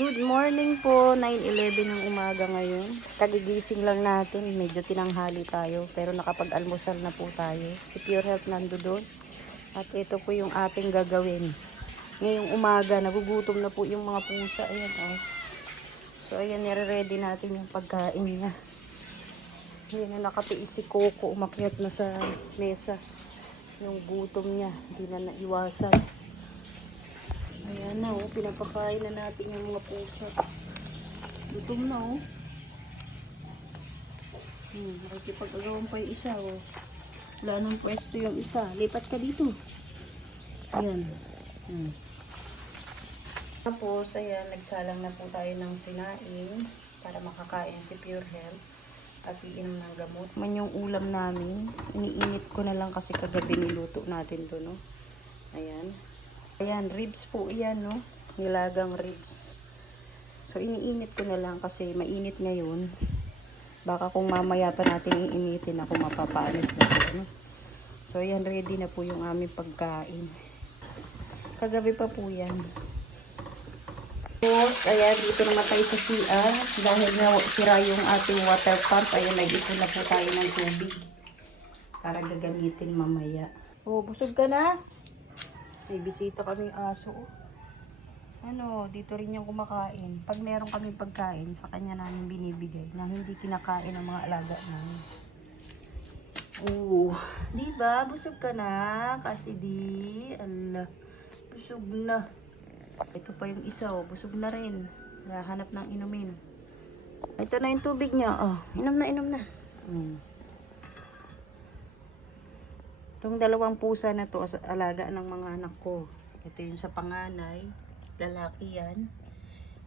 Good morning po, 9:11 ng umaga ngayon. Kagigising lang natin, medyo tinanghali tayo, pero nakapag-almusal na po tayo. Si Pure Health nando doon. At ito po yung ating gagawin. Ngayong umaga, nagugutom na po yung mga pusa. Ayan, oh. So, ayan, nire-ready natin yung pagkain niya. Ayan na nakatiis si Coco, umakyat na sa mesa. Yung gutom niya, hindi na naiwasan. Ayan na, oh, pinapakain na natin yung mga pusa. Gutom na, oh. Nakikipag-agawan pa yung isa, oh. Wala nang pwesto yung isa. Lipat ka dito. Ayan. Tapos, ayan, nagsalang na po tayo ng sinaing para makakain si Pure Health at iinom ng gamot. Man yung ulam namin, iniinit ko na lang kasi kagabi niluto natin to, no? Ayan. Ayan, ribs po yan, no? Nilagang ribs. So, iniinit ko na lang kasi mainit ngayon. Baka kung mamaya pa natin iinitin ako, mapapaalis na po, no? So, ayan, ready na po yung aming pagkain. Kagabi pa po yan. Tapos, ayan, dito naman tayo sa CR. Dahil na sira yung ating water pump, ayan, nag-ipon na po tayo ng tubig. Para gagamitin mamaya. Oh, busog ka na? May bisita kaming aso. Ano, dito rin yung kumakain. Pag meron kaming pagkain, sa kanya namin binibigay na hindi kinakain ng mga alaga namin. Diba? Busog ka na? Kasi di, ala, busog na. Ito pa yung isa, oh, busog na rin. Hanap ng inumin. Ito na yung tubig niya, oh. Inom na, inom na. Itong dalawang pusa na to, alaga ng mga anak ko. Ito yung sa panganay, lalaki yan.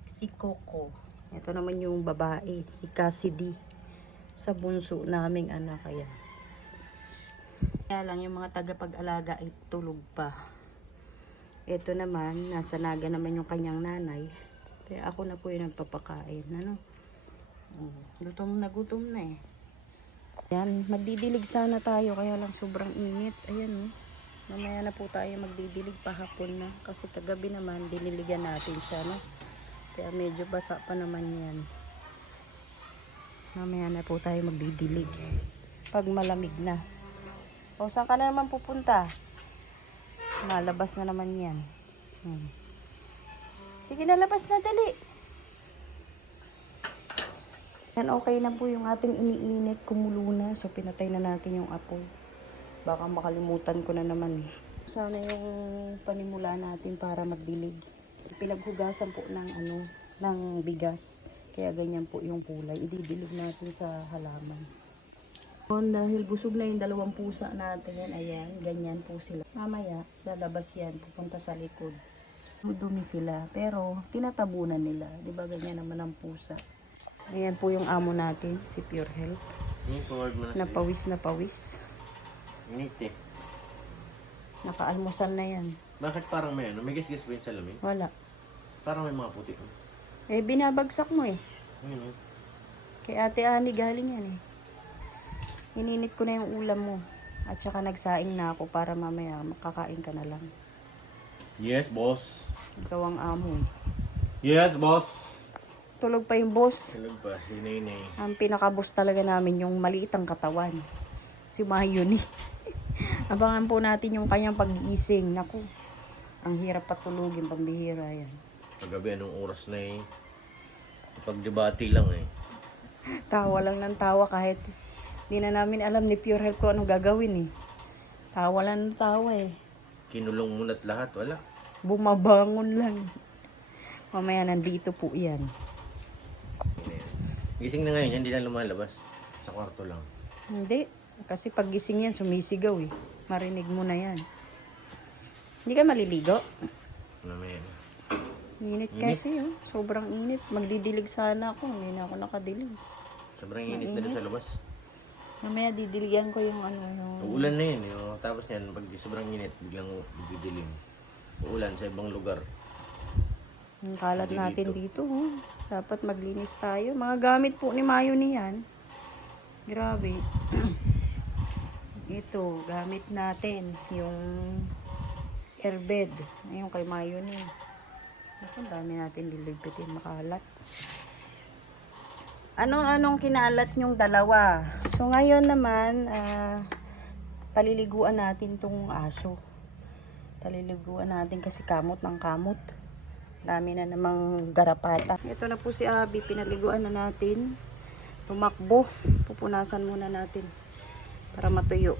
Si Coco. Ito naman yung babae, si Cassidy. Sa bunso naming anak kaya. Kaya lang yung mga tagapag-alaga ay tulog pa. Ito naman, nasa naga naman yung kanyang nanay. Kaya ako na po yung nagpapakain. Ano? Gutom na eh. Ayan, magdidilig sana tayo kaya lang sobrang init. Ayan, oh. Mamaya na po tayo magdidilig pahapon na. Kasi kagabi naman, diniligan natin siya, no? Kaya medyo basa pa naman yan. Mamaya na po tayo magdidilig. Pag malamig na. O, saan ka na naman pupunta? Malabas na naman yan. Sige na, labas na, dali. Yan, okay na po yung ating iniinit, kumulo na. So, pinatay na natin yung apoy. Baka makalimutan ko na naman eh. Sana yung panimula natin para magdilig. Pinaghugasan po ng bigas. Kaya ganyan po yung kulay. Ididilig natin sa halaman. Dahil busog na yung dalawang pusa natin, ayan, ganyan po sila. Mamaya, lalabas yan, pupunta sa likod. Dumi sila, pero tinatabunan nila. Diba ganyan naman ang pusa. Ayan po yung amo natin, si Pure Health. Napawis na pawis. Init eh. Nakaalmusal na yan. Bakit parang may ano? May gisgis ba yung salamin? Wala. Parang may mga puti. Eh, binabagsak mo eh. Ayun eh. Kay Ate Ani galing yan eh. Ininit ko na yung ulam mo. At saka nagsaing na ako para mamaya makakain ka na lang. Yes, boss. Ikaw ang amo eh. Yes, boss. Tulog pa yung boss. Tulog pa, hinay-hinay. Ang pinaka-boss talaga namin yung maliit ang katawan. Si Mayuni. Abangan po natin yung kanyang pag-iising. Naku, ang hirap patulugin, pambihira yan. Kagabi, anong oras na eh. Pagdebati lang eh. Tawa lang ng tawa kahit di na namin alam ni Pure Health ko anong gagawin eh. Tawa lang ng tawa eh. Kinulong muna't lahat, wala. Bumabangon lang. Mamaya nandito po yan. Gising na ngayon, hindi na lumalabas. Sa kwarto lang. Hindi. Kasi pag gising yan, sumisigaw eh. Marinig mo na yan. Hindi ka maliligo? Mamaya. Init kasi oh. Sobrang init. Magdidilig sana ako. Hindi na ako nakadilig. Sobrang init na doon sa labas. Mamaya didiligan ko yung yung... Uulan na yun. Tapos yan, pag sobrang init, biglang didilim. Uulan sa ibang lugar. Yung kalat natin dito. Oh. Dapat maglinis tayo. Mga gamit po ni Mayuni yan. Grabe. Ito, gamit natin. Yung airbed. Ayun kay Mayuni. Ako, dami natin lilipitin, makalat. Anong kinalat nyong dalawa? So ngayon naman, paliliguan natin tong aso. Paliliguan natin kasi kamot ng kamot. Dami na namang garapata. Ito na po si Abby, pinaliguan na natin. Tumakbo. Pupunasan muna natin para matuyo.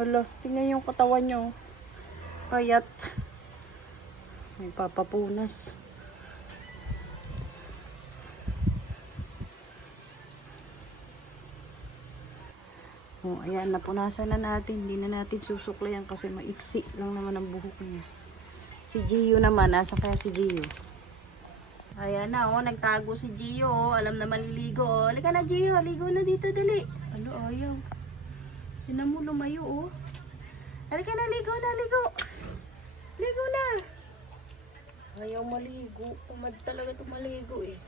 Hala, tingnan yung katawan nyo. Payat. May papapunas. Oh, ayan, napunasan na natin. Hindi na natin susuklayan kasi maiksi lang naman ang buhok niya. Si Gio naman, nasa kaya si Gio? Ayan na, oh, nagtago si Gio, oh. Alam na maliligo, oh. Halika na, Gio, ligo na dito, dali. Ano, ayaw. Tinan mo, lumayo, oh. Halika na, ligo na, ligo. Ligo na. Ayaw maligo. Umad talaga ito maligo, eh.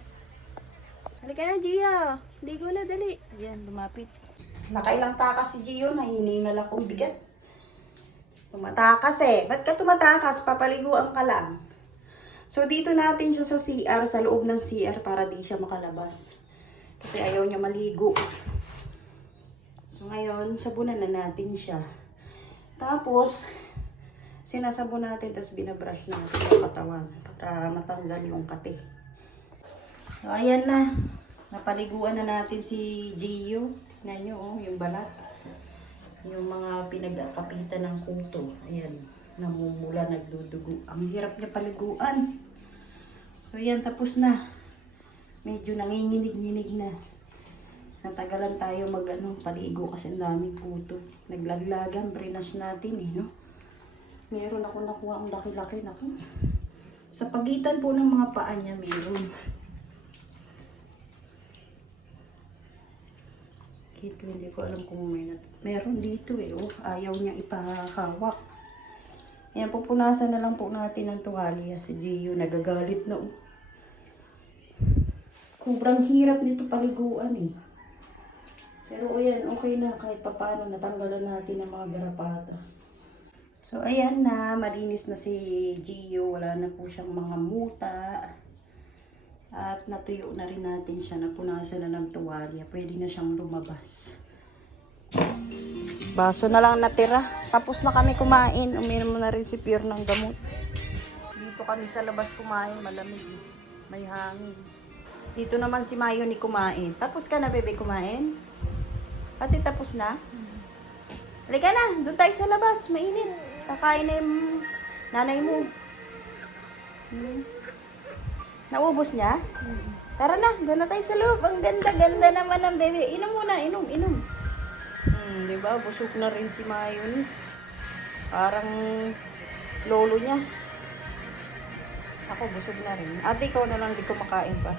Halika na, Gio. Ligo na, dali. Ayan, lumapit. Nakailang takas si Gio, nahiningal akong bigat. Tumatakas eh. Ba't ka tumatakas? Papaliguan ka lang. So, dito natin siya sa CR, sa loob ng CR para di siya makalabas. Kasi ayaw niya maligo. So, ngayon, sabunan na natin siya. Tapos, sinasabon natin, tapos binabrush natin yung katawan para matanggal yung kate. So, ayan na. Napaliguan na natin si Gio. Tingnan nyo, oh, yung balat. Yung mga pinagkapitan ng kuto. Ayan, namumula, nagdudugo. Ang hirap niya paliguan. So, ayan, tapos na. Medyo nanginginig-nginig na. Natagalan tayo paligo kasi ang daming kuto. Naglaglagan, brenash natin eh, no? Meron ako nakuha ang laki-laki. Naku. Sa pagitan po ng mga paa niya, meron. Ito, hindi ko alam kung meron dito eh. Oh, ayaw niya ipahawak. Ayan, pupunasan na lang po natin ng tuwalya. Si Gio nagagalit na. Oh. Sobrang hirap nito paliguan eh. Pero ayan, okay na. Kahit paano natanggalan natin ang mga garapata. So ayan na, malinis na si Gio. Wala na po siyang mga muta. At natuyo na rin natin siya, napunasan na ng tuwalya. Pwede na siyang lumabas. Baso na lang natira. Tapos na kami kumain. Uminom na rin si Pierre ng gamot. Dito kami sa labas kumain, malamig. May hangin. Dito naman si Mayo ni kumain. Tapos ka na, bebe, kumain? Ate, tapos na? Halika na, doon tayo sa labas. Mainit. Kakain na yung nanay mo. Naubos niya? Tara na, doon na tayo sa loob. Ang ganda-ganda naman ng bebe. Inom muna, inom. Diba? Busog na rin si Mayon. Parang lolo niya. Ako, busog na rin. Ate, ikaw na lang, di kumakain pa.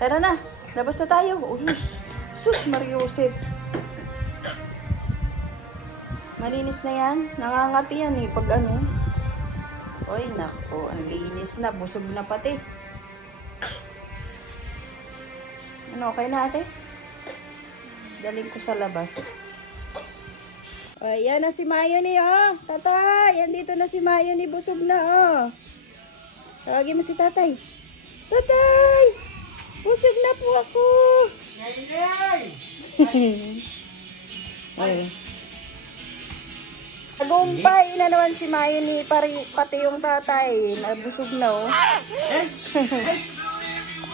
Tara na, labas na tayo. Uy, sus, Mariosep. Malinis na yan. Nangangati yan eh, pag ano. Oy, nako, ang linis na. Busog na pati. Ano, okay na ate? Daling ko sa labas. Ay, yan na si Mayoni, oh. Tatay, andito na si Mayoni. Busog na, oh. Tawagin mo si tatay. Tatay! Busog na po ako. Ay. Tagumpay na naman si Mayoni, pati yung tatay. Nabusog na, oh.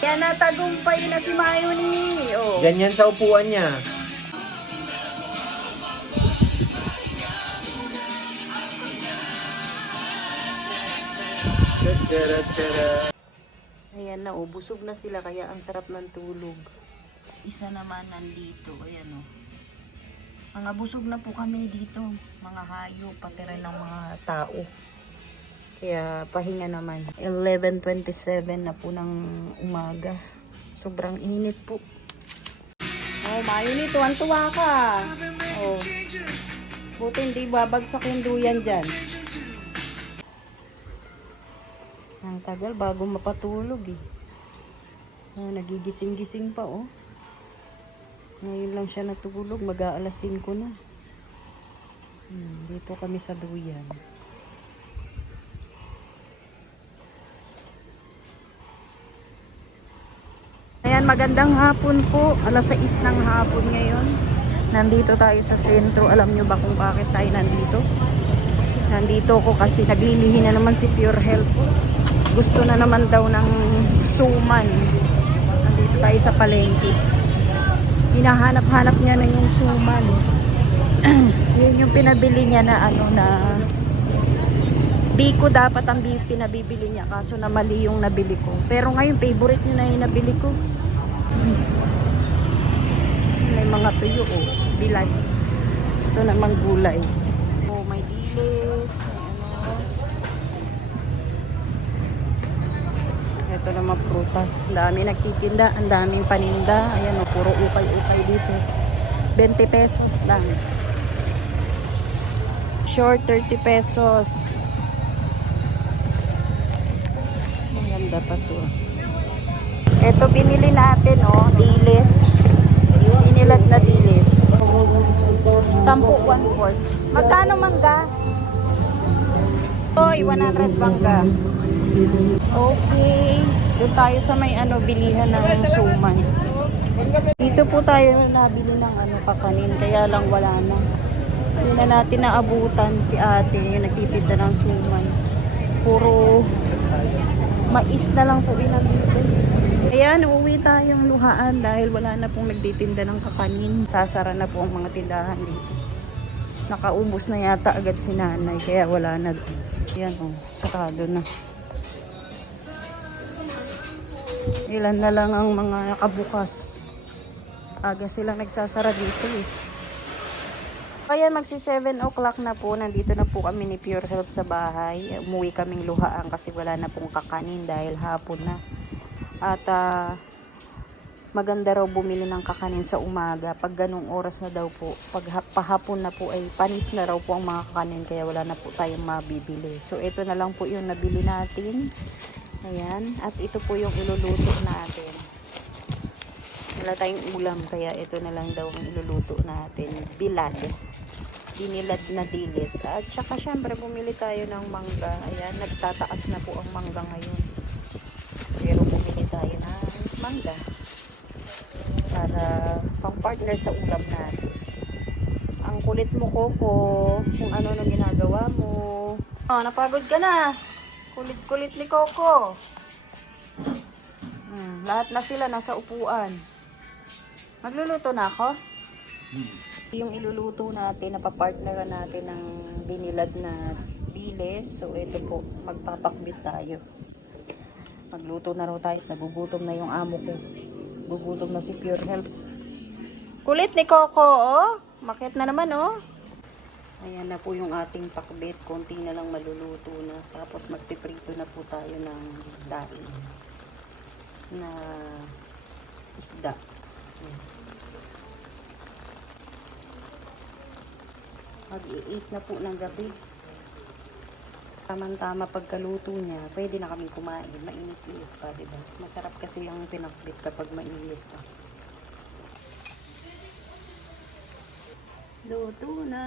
Yan na, tagumpay na si Mayoni. Oh. Ganyan sa upuan niya. Ayan na, oh, busog na sila kaya ang sarap ng tulog. Isa naman nandito, ayan oh. Mga busog na po kami dito, mga hayop, pati rin ng mga tao. Kaya pahinga naman. 11:27 na po ng umaga. Sobrang init po. Oh, Mayoni, tuwan-tuwa ka. Oh. Buti hindi babagsak yung duyan dyan. Ang tagal bago mapatulog eh. Oh, nagigising-gising pa oh. Ngayon lang siya natulog, mag-aalas 5 na. Dito kami sa duyan. Ayan, magandang hapon po. Alas 6 ng hapon ngayon. Nandito tayo sa sentro. Alam nyo ba kung bakit tayo nandito? Nandito ko kasi naglilihi na naman si Pure Health. Gusto na naman daw ng suman. Nandito tayo sa palengke. Hinahanap-hanap niya na yung suman. Yun yung pinabili niya na biko dapat ang pinabibili niya, kaso na mali yung nabili ko. Pero ngayon favorite niya na yung nabili ko. May mga tuyo bilad. Ito namang gulay. May dilis, ito naman prutas. Ang dami nagtitinda, ang daming paninda. Ayan puro ukay-ukay dito. 20 pesos lang. Short 30 pesos. Maganda pa to. Ito binili natin dilis. Binilad na dilis. 10 1/4. Magkano mangga? Oy, 100 mangga. Okay. Doon tayo sa may bilihan ng suman. Dito po tayo nabili ng kakanin, kaya lang wala na. Hindi na natin naabutan si ate yung nagtitinda ng suman. Puro mais na lang po binabili. Ayan, uuwi tayong luhaan dahil wala na pong nagtitinda ng kakanin. Sasara na po ang mga tindahan dito. Nakaubos na yata agad si nanay, kaya wala na. Ayan sakado na. Ilan na lang ang mga nakabukas. Aga silang nagsasara dito Kaya magsi 7 o'clock na po. Nandito na po kami ni Pure Health sa bahay. Umuwi kaming luhaan kasi wala na pong kakanin dahil hapon na. At maganda raw bumili ng kakanin sa umaga. Pag ganung oras na daw po, pag pahapon na po ay panis na raw po ang mga kakanin. Kaya wala na po tayong mabibili. So ito na lang po yung nabili natin. Ayan. At ito po yung iluluto natin. Wala tayong ulam, kaya ito na lang daw ang iluluto natin. Bilad. Binilad na dilis. At saka syempre bumili tayo ng mangga. Ayan, nagtataas na po ang mangga ngayon. Pero bumili tayo ng mangga. Para pang partner sa ulam natin. Ang kulit mo, Coco. Kung ano nang ginagawa mo. Napagod ka na. Kulit-kulit ni Coco. Lahat na sila nasa upuan. Magluluto na ako? Yung iluluto natin, napapartneran natin ng binilad na dilis. So, ito po, magpapakbit tayo. Magluto na raw tayo. Nagugutom na yung amo ko. Gugutom na si Pure Health. Kulit ni Coco, Makit na naman, Ayan na po yung ating pakbit. Konti na lang maluluto na. Tapos magpiprito na po tayo ng daing na isda. Mag-i-8 na po ng gabi. Tamang-tama pagkaluto niya, pwede na kami kumain. Mainit-init pa, diba? Masarap kasi yung pinakbit kapag mainit pa. Luto na.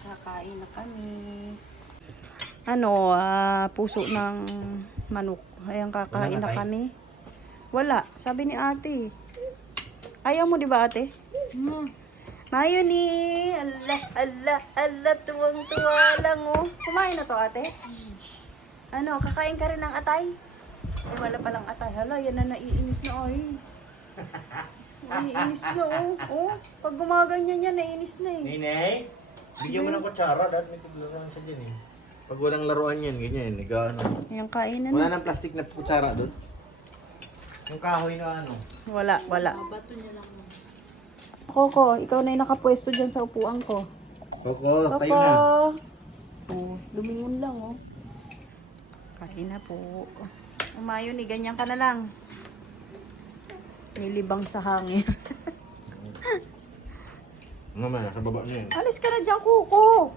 Kakain na kami. Puso ng manok. Ayan, kakain na kami. Wala. Sabi ni ate. Ayaw mo, diba ate? Mayoni. Allah, tuwang-tuwa lang, Kumain na to, ate? Kakain ka rin ng atay? Ay, wala palang atay. Hala, yan na naiinis na, naiinis na, Pag gumaganyan yan, naiinis na, Ninay, bigyan mo ng kutsara. Dahil may paglaruan siya dyan, Pag walang laruan yan, ganyan, Ayan, kainan Wala na. nang plastic na kutsara doon. Yung kahoy na Wala. Coco, ikaw na yung nakapwesto dyan sa upuan ko. Coco, tayo Coco. na. Lumingon lang, Kain na po. Umayon, ganyan ka na lang. Nilibang sa hangin. Mama, sa baba niya Alis ka na dyan, Coco.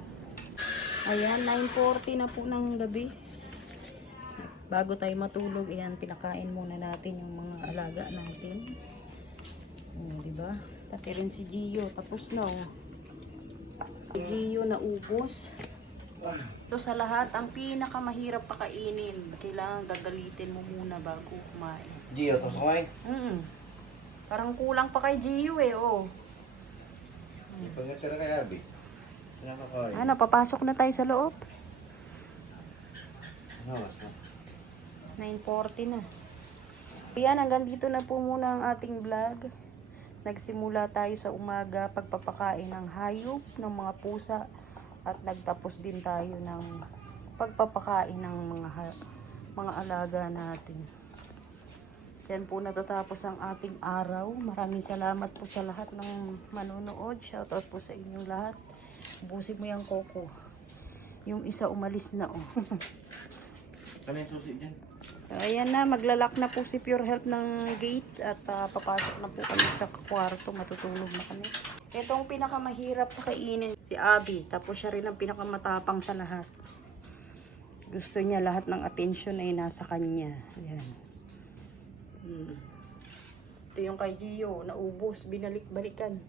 Ayan, 9:40 na po ng gabi. Bago tayo matulog, ayan, pinakain muna natin yung mga alaga natin. Diba? Pati rin si Gio, tapos na, Si Gio naubos. Ito sa lahat, ang pinakamahirap pakainin. Kailangan gagalitin mo muna bago kumain. Gio, tapos kumain. Parang kulang pa kay Gio eh, oh. Pag natira kay Abby. Nakakain. Ano, papasok na tayo sa loob. Hawas na. 9:40 na. Yan, hanggang dito na po muna ang ating vlog. Nagsimula tayo sa umaga pagpapakain ng hayop, ng mga pusa, at nagtapos din tayo ng pagpapakain ng mga alaga natin. Yan po natatapos ang ating araw. Maraming salamat po sa lahat ng manonood. Shoutout po sa inyong lahat. Busin mo yung Coco. Yung isa umalis na, oh. Ano yung susi dyan? Ayan na, maglalak na po si Pure Health ng gate at papasok na po kami sa kwarto, matutulog na kami. Itong pinakamahirap kainin si Abby, tapos siya rin ang pinakamatapang sa lahat. Gusto niya lahat ng atensyon ay nasa kanya. Ayan. Ito yung kay Gio, naubos, binalik-balikan.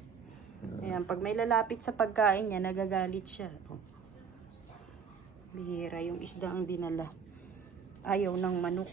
Ayan, pag may lalapit sa pagkain niya, nagagalit siya. Oh. Bihira yung isda ang dinala. Ayaw ng manok.